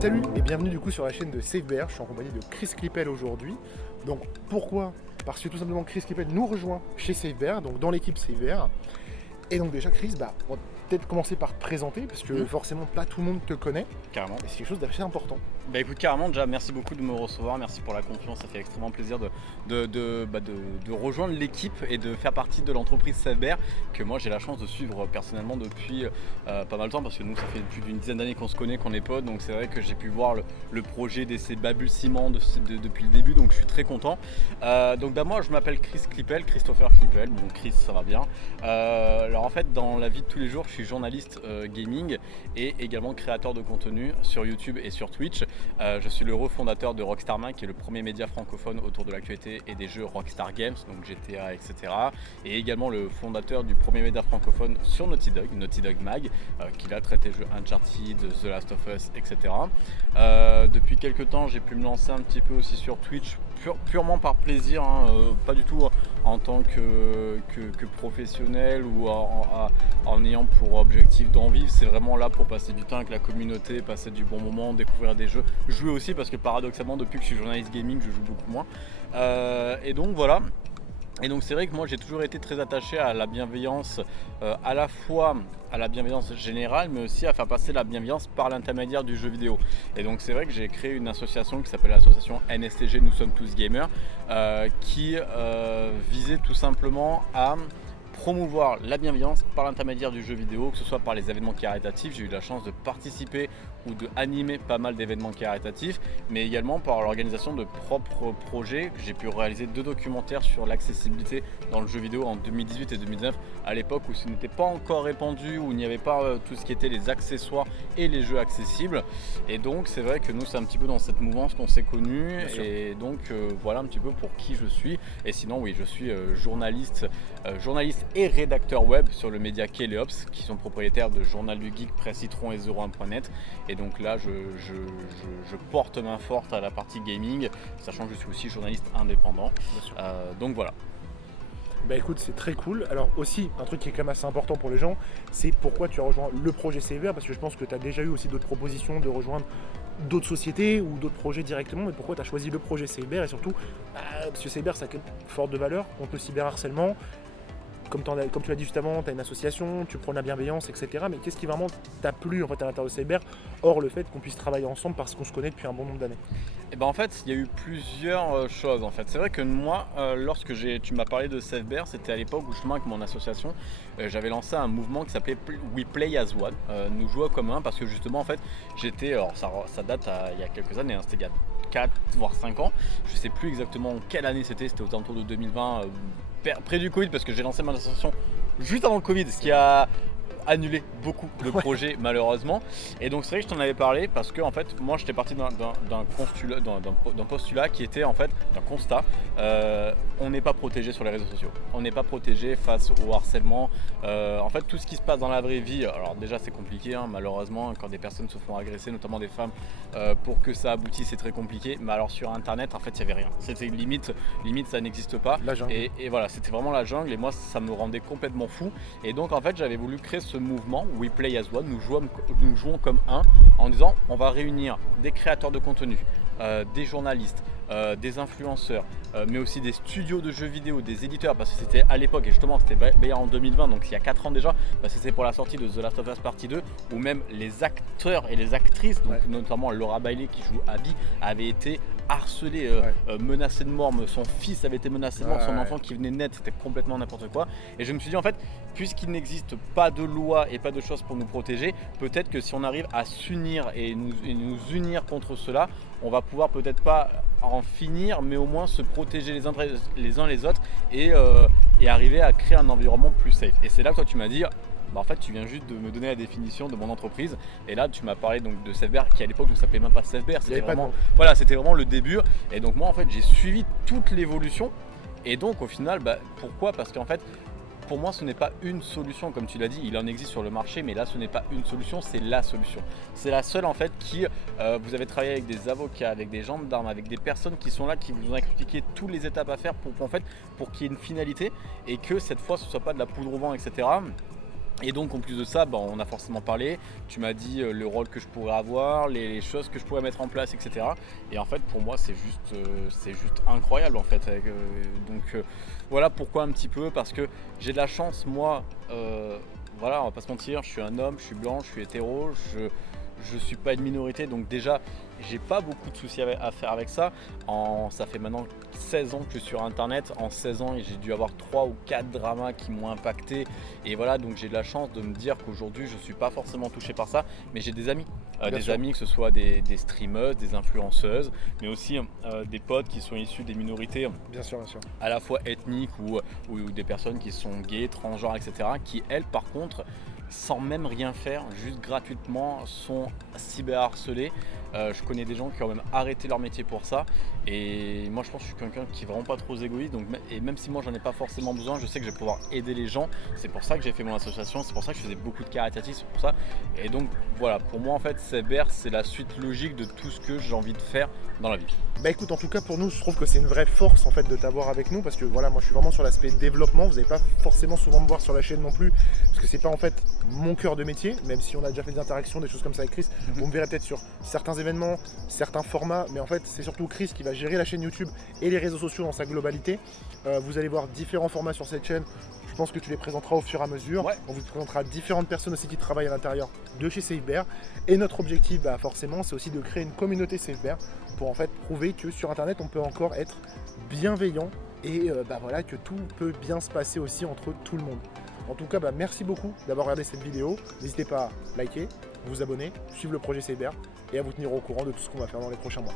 Salut et bienvenue du coup sur la chaîne de SafeBear. Je suis en compagnie de Chris Clippel aujourd'hui. Donc pourquoi? Parce que tout simplement Chris Clippel nous rejoint chez SafeBear, donc dans l'équipe SafeBear. Et donc déjà Chris, on va peut-être commencer par te présenter parce que forcément pas tout le monde te connaît. Carrément. Et c'est quelque chose d'assez important. Bah écoute, carrément, déjà merci beaucoup de me recevoir, merci pour la confiance, ça fait extrêmement plaisir de rejoindre l'équipe et de faire partie de l'entreprise SafeBear que moi j'ai la chance de suivre personnellement depuis pas mal de temps parce que nous ça fait plus d'une dizaine d'années qu'on se connaît, qu'on est potes, donc c'est vrai que j'ai pu voir le projet ses balbutiements depuis le début, donc je suis très content. Moi je m'appelle Chris Clippel, Christopher Clippel, bon Chris ça va bien. Alors en fait dans la vie de tous les jours je suis journaliste gaming et également créateur de contenu sur YouTube et sur Twitch. Je suis le refondateur de Rockstar Mag, qui est le premier média francophone autour de l'actualité et des jeux Rockstar Games, donc GTA, etc. Et également le fondateur du premier média francophone sur Naughty Dog Mag, qui là traite les jeux Uncharted, The Last of Us, etc. Depuis quelques temps, j'ai pu me lancer un petit peu aussi sur Twitch, purement par plaisir, pas du tout en tant que professionnel ou en ayant pour objectif d'en vivre. C'est vraiment là pour passer du temps avec la communauté, passer du bon moment, découvrir des jeux, jouer aussi parce que paradoxalement depuis que je suis journaliste gaming je joue beaucoup moins. Et donc voilà. Et donc c'est vrai que moi j'ai toujours été très attaché à la bienveillance, à la fois à la bienveillance générale mais aussi à faire passer la bienveillance par l'intermédiaire du jeu vidéo. Et donc c'est vrai que j'ai créé une association qui s'appelle l'association NSTG Nous Sommes Tous Gamers, qui visait tout simplement à promouvoir la bienveillance par l'intermédiaire du jeu vidéo, que ce soit par les événements caritatifs. J'ai eu la chance de participer ou de animer pas mal d'événements caritatifs, mais également par l'organisation de propres projets. J'ai pu réaliser 2 documentaires sur l'accessibilité dans le jeu vidéo en 2018 et 2019, à l'époque où ce n'était pas encore répandu, où il n'y avait pas tout ce qui était les accessoires et les jeux accessibles. Et donc c'est vrai que nous c'est un petit peu dans cette mouvance qu'on s'est connus, et donc voilà un petit peu pour qui je suis. Et sinon oui, je suis journaliste et rédacteur web sur le média Kelleops, qui sont propriétaires de Journal du Geek, Presse Citron et 01.net. Et donc là je porte main forte à la partie gaming, sachant que je suis aussi journaliste indépendant. Donc voilà. Bah écoute, c'est très cool. Alors aussi, un truc qui est quand même assez important pour les gens, c'est pourquoi tu as rejoint le projet SafeBear, parce que je pense que tu as déjà eu aussi d'autres propositions de rejoindre d'autres sociétés ou d'autres projets directement, mais pourquoi tu as choisi le projet SafeBear et surtout, parce que SafeBear ça a forte de valeur contre le cyberharcèlement. Comme tu l'as dit juste avant, tu as une association, tu prônes la bienveillance, etc. Mais qu'est-ce qui vraiment t'a plu en fait, à l'intérieur de SafeBear, hors le fait qu'on puisse travailler ensemble parce qu'on se connaît depuis un bon nombre d'années? Et ben en fait, il y a eu plusieurs choses en fait. C'est vrai que moi, lorsque tu m'as parlé de SafeBear, c'était à l'époque où justement avec mon association, j'avais lancé un mouvement qui s'appelait We Play as One, nous jouons comme un, parce que justement en fait, alors ça date il y a quelques années, c'était il y a 4 voire 5 ans, je sais plus exactement quelle année c'était aux alentours de 2020, près du Covid, parce que j'ai lancé mon association juste avant le Covid, ce qui a annulé beaucoup de projets malheureusement. Et donc c'est vrai que je t'en avais parlé parce que en fait moi j'étais parti d'un postulat qui était en fait d'un constat. On n'est pas protégé sur les réseaux sociaux, on n'est pas protégé face au harcèlement. En fait tout ce qui se passe dans la vraie vie, alors déjà c'est compliqué malheureusement quand des personnes se font agresser, notamment des femmes, pour que ça aboutisse c'est très compliqué. Mais alors sur internet en fait il n'y avait rien, c'était limite ça n'existe pas. Et voilà, c'était vraiment la jungle et moi ça me rendait complètement fou. Et donc en fait j'avais voulu créer ce mouvement We Play as One, nous jouons comme un, en disant on va réunir des créateurs de contenu, des journalistes, des influenceurs, mais aussi des studios de jeux vidéo, des éditeurs, parce que c'était à l'époque, et justement c'était en 2020, donc il y a 4 ans déjà, parce que c'était pour la sortie de The Last of Us Partie 2, où même les acteurs et les actrices, donc notamment Laura Bailey qui joue Abby, avait été harcelée, menacée de mort, son fils avait été menacé de mort, son enfant qui venait naître, c'était complètement n'importe quoi. Et je me suis dit en fait, puisqu'il n'existe pas de loi et pas de choses pour nous protéger, peut-être que si on arrive à s'unir et nous unir contre cela, on va pouvoir peut-être pas en finir, mais au moins se protéger les uns les autres et arriver à créer un environnement plus safe. Et c'est là que toi tu m'as dit, en fait tu viens juste de me donner la définition de mon entreprise, et là tu m'as parlé donc de SafeBear qui à l'époque ne s'appelait même pas SafeBear, c'était vraiment le début. Et donc moi en fait j'ai suivi toute l'évolution, et donc au final pourquoi? Parce qu'en fait pour moi ce n'est pas une solution, comme tu l'as dit, il en existe sur le marché, mais là ce n'est pas une solution, c'est la solution. C'est la seule en fait qui, vous avez travaillé avec des avocats, avec des gendarmes, avec des personnes qui sont là, qui vous ont expliqué toutes les étapes à faire pour qu'il y ait une finalité, et que cette fois ce ne soit pas de la poudre au vent, etc. Et donc en plus de ça, on a forcément parlé, tu m'as dit le rôle que je pourrais avoir, les choses que je pourrais mettre en place, etc. Et en fait pour moi c'est juste incroyable en fait. Voilà pourquoi un petit peu, parce que j'ai de la chance moi, voilà on va pas se mentir, je suis un homme, je suis blanc, je suis hétéro, je suis pas une minorité, donc déjà j'ai pas beaucoup de soucis à faire avec ça. Ça fait maintenant 16 ans que je suis sur internet. En 16 ans j'ai dû avoir 3 ou 4 dramas qui m'ont impacté, et voilà, donc j'ai de la chance de me dire qu'aujourd'hui je suis pas forcément touché par ça, mais j'ai des amis. Amis, que ce soit des streameuses, des influenceuses, mais aussi des potes qui sont issus des minorités, Bien sûr, bien sûr. à la fois ethniques ou des personnes qui sont gays, transgenres, etc. qui elles par contre, sans même rien faire, juste gratuitement, sont cyberharcelés. Je connais des gens qui ont même arrêté leur métier pour ça, et moi je pense que je suis quelqu'un qui est vraiment pas trop égoïste, et même si moi j'en ai pas forcément besoin, je sais que je vais pouvoir aider les gens. C'est pour ça que j'ai fait mon association, c'est pour ça que je faisais beaucoup de caritatif, c'est pour ça. Et donc voilà, pour moi en fait Cyber c'est la suite logique de tout ce que j'ai envie de faire dans la vie. Bah écoute, en tout cas pour nous, je trouve que c'est une vraie force en fait de t'avoir avec nous, parce que voilà, moi je suis vraiment sur l'aspect développement. Vous n'allez pas forcément souvent me voir sur la chaîne non plus, parce que c'est pas en fait mon cœur de métier, même si on a déjà fait des interactions, des choses comme ça avec Chris. Vous me verrez peut-être sur certains événements, certains formats, mais en fait c'est surtout Chris qui va gérer la chaîne YouTube et les réseaux sociaux dans sa globalité. Vous allez voir différents formats sur cette chaîne. Je pense que tu les présenteras au fur et à mesure. Ouais. On vous présentera différentes personnes aussi qui travaillent à l'intérieur de chez SafeBear. Et notre objectif, forcément, c'est aussi de créer une communauté SafeBear pour en fait prouver que sur Internet, on peut encore être bienveillant et voilà, que tout peut bien se passer aussi entre tout le monde. En tout cas, merci beaucoup d'avoir regardé cette vidéo. N'hésitez pas à liker, vous abonner, suivre le projet SafeBear et à vous tenir au courant de tout ce qu'on va faire dans les prochains mois.